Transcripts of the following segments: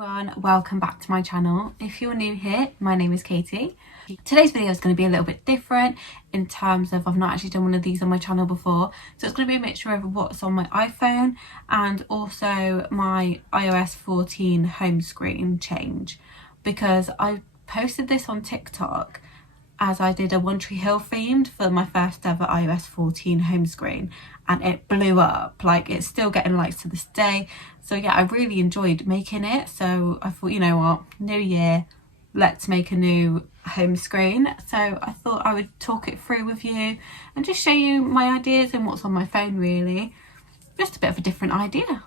everyone, welcome back to my channel. If you're new here, my name is Katie. Today's video is going to be a little bit different in terms of I've not actually done one of these on my channel before, so it's going to be a mixture of what's on my iPhone and also my iOS 14 home screen change, because I posted this on TikTok as I did a One Tree Hill themed for my first ever iOS 14 home screen, and it blew up. Like, it's still getting likes to this day. So yeah, I really enjoyed making it, so I thought, you know what, new year, let's make a new home screen. So I thought I would talk it through with you and just show you my ideas and what's on my phone, really. Just a bit of a different idea.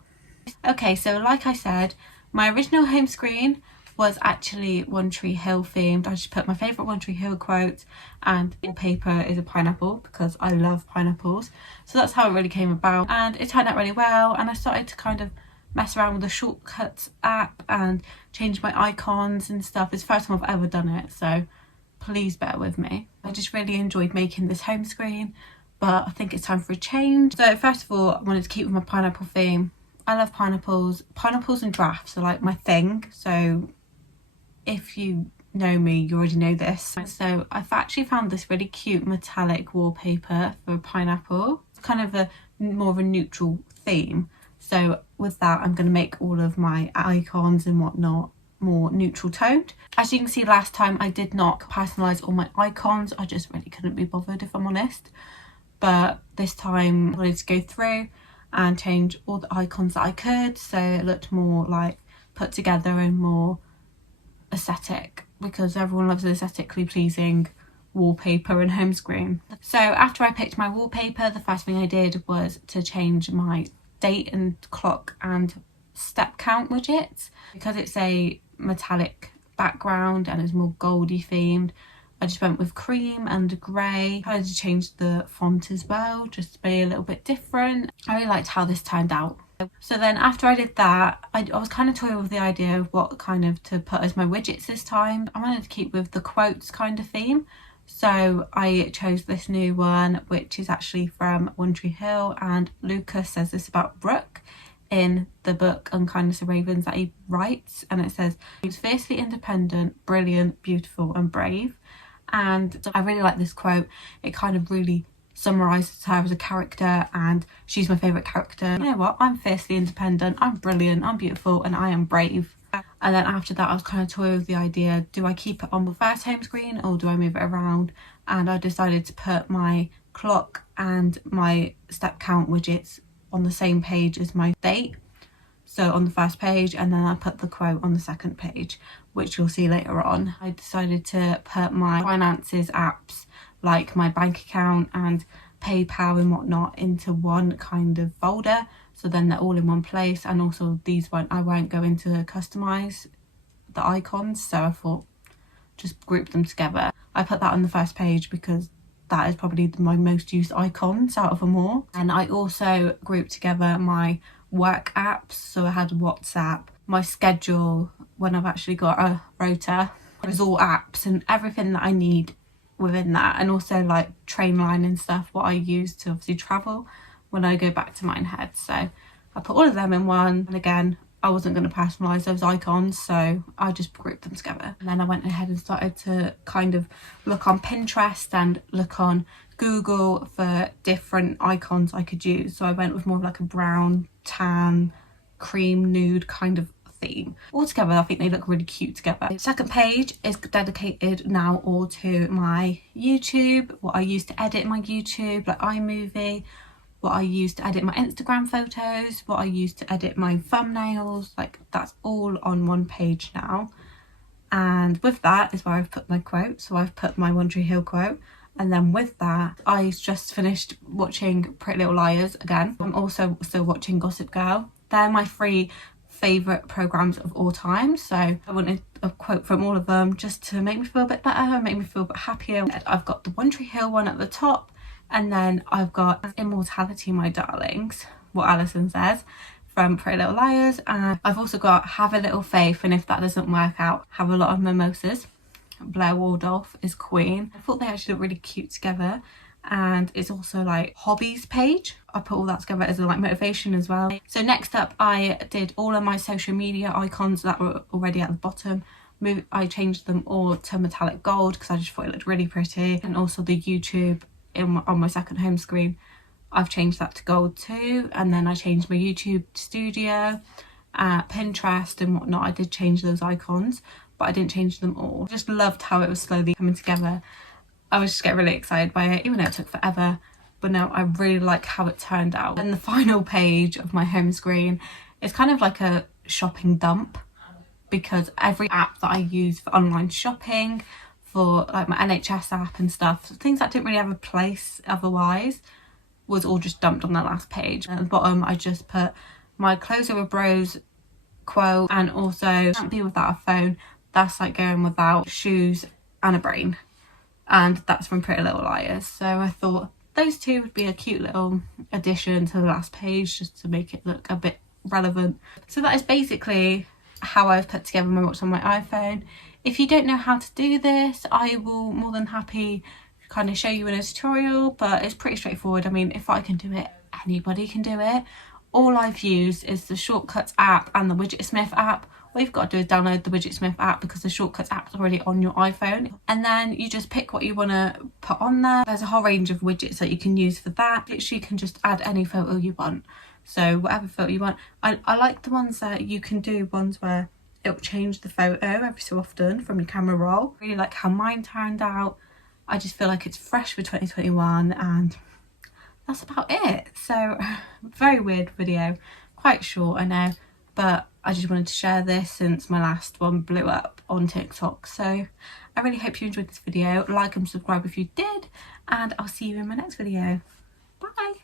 Okay, so like I said, my original home screen was actually One Tree Hill themed. I just put my favourite One Tree Hill quote, and wallpaper is a pineapple because I love pineapples. So that's how it really came about, and it turned out really well. And I started to kind of mess around with the shortcuts app and change my icons and stuff. It's the first time I've ever done it, so please bear with me. I just really enjoyed making this home screen, but I think it's time for a change. So first of all, I wanted to keep with my pineapple theme. I love pineapples. Pineapples and drafts are like my thing, so if you know me, you already know this. So I've actually found this really cute metallic wallpaper for pineapple. It's kind of a more of a neutral theme. So with that, I'm going to make all of my icons and whatnot more neutral toned. As you can see, last time I did not personalise all my icons. I just really couldn't be bothered, if I'm honest. But this time I wanted to go through and change all the icons that I could, so it looked more like put together and more aesthetic, because everyone loves aesthetically pleasing wallpaper and home screen. So after I picked my wallpaper, the first thing I did was to change my date and clock and step count widgets. Because it's a metallic background and it's more goldy themed, I just went with cream and grey. I tried to change the font as well, just to be a little bit different. I really liked how this turned out. So then after I did that, I was kind of toying with the idea of what kind of to put as my widgets this time. I wanted to keep with the quotes kind of theme, so I chose this new one, which is actually from One Tree Hill, and Lucas says this about Brooke in the book Unkindness of Ravens that he writes, and it says he was fiercely independent, brilliant, beautiful and brave. And I really like this quote. It kind of really summarises her as a character, and she's my favourite character. You know what, I'm fiercely independent, I'm brilliant, I'm beautiful and I am brave. And then after that, I was kind of toying with the idea, do I keep it on the first home screen or do I move it around? And I decided to put my clock and my step count widgets on the same page as my date, so on the first page, and then I put the quote on the second page, which you'll see later on. I decided to put my finances apps like my bank account and PayPal and whatnot into one kind of folder, so then they're all in one place. And also these I won't go into Customise the icons, so I thought just group them together. I put that on the first page because that is probably my most used icons out of them all. And I also grouped together my work apps, so I had WhatsApp, my schedule when I've actually got a rota. It was all apps and everything that I need within that, and also like Trainline and stuff, what I use to obviously travel when I go back to Minehead. So I put all of them in one, and again, I wasn't going to personalise those icons, so I just grouped them together. And then I went ahead and started to kind of look on Pinterest and look on Google for different icons I could use. So I went with more of like a brown, tan, cream, nude kind of theme. Altogether, I think they look really cute together. The second page is dedicated now all to my YouTube, what I use to edit my YouTube, like iMovie, what I use to edit my Instagram photos, what I use to edit my thumbnails. Like, that's all on one page now. And with that is where I've put my quote. So I've put my One Tree Hill quote, and then with that I just finished watching Pretty Little Liars again. I'm also still watching Gossip Girl. They're my three favourite programmes of all time, so I wanted a quote from all of them just to make me feel a bit better, make me feel a bit happier. I've got the One Tree Hill one at the top, and then I've got Immortality, My Darlings, what Alison says from Pretty Little Liars. And I've also got Have a Little Faith, and if that doesn't work out, have a lot of mimosas. Blair Waldorf is Queen. I thought they actually look really cute together. and it's also like hobbies page. I put all that together as a like motivation as well. So next up, I did all of my social media icons that were already at the bottom. I changed them all to metallic gold because I just thought it looked really pretty. And also the YouTube on my second home screen, I've changed that to gold too. And then I changed my YouTube studio, Pinterest and whatnot. I did change those icons, but I didn't change them all. I just loved how it was slowly coming together. I was just getting really excited by it, even though it took forever. But no, I really like how it turned out. And the final page of my home screen is kind of like a shopping dump, because every app that I use for online shopping, for like my NHS app and stuff, things that didn't really have a place otherwise, was all just dumped on that last page. At the bottom, I just put my clothes over bros quote, and also can't be without a phone. That's like going without shoes and a brain. And that's from Pretty Little Liars. So I thought those two would be a cute little addition to the last page, just to make it look a bit relevant. So that is basically how I've put together my What's on my iPhone. If you don't know how to do this, I will more than happy kind of show you in a tutorial, but it's pretty straightforward. I mean, if I can do it, anybody can do it. All I've used is the Shortcuts app and the Widgetsmith app. All you've got to do is download the Widgetsmith app because the Shortcuts app's already on your iPhone. And then you just pick what you want to put on there. There's a whole range of widgets that you can use for that. Literally, you can just add any photo you want. So whatever photo you want. I like the ones that you can do ones where it'll change the photo every so often from your camera roll. I really like how mine turned out. I just feel like it's fresh for 2021, and that's about it. So very weird video, quite short I know, but I just wanted to share this since my last one blew up on TikTok. So I really hope you enjoyed this video. Like and subscribe if you did, and I'll see you in my next video. Bye.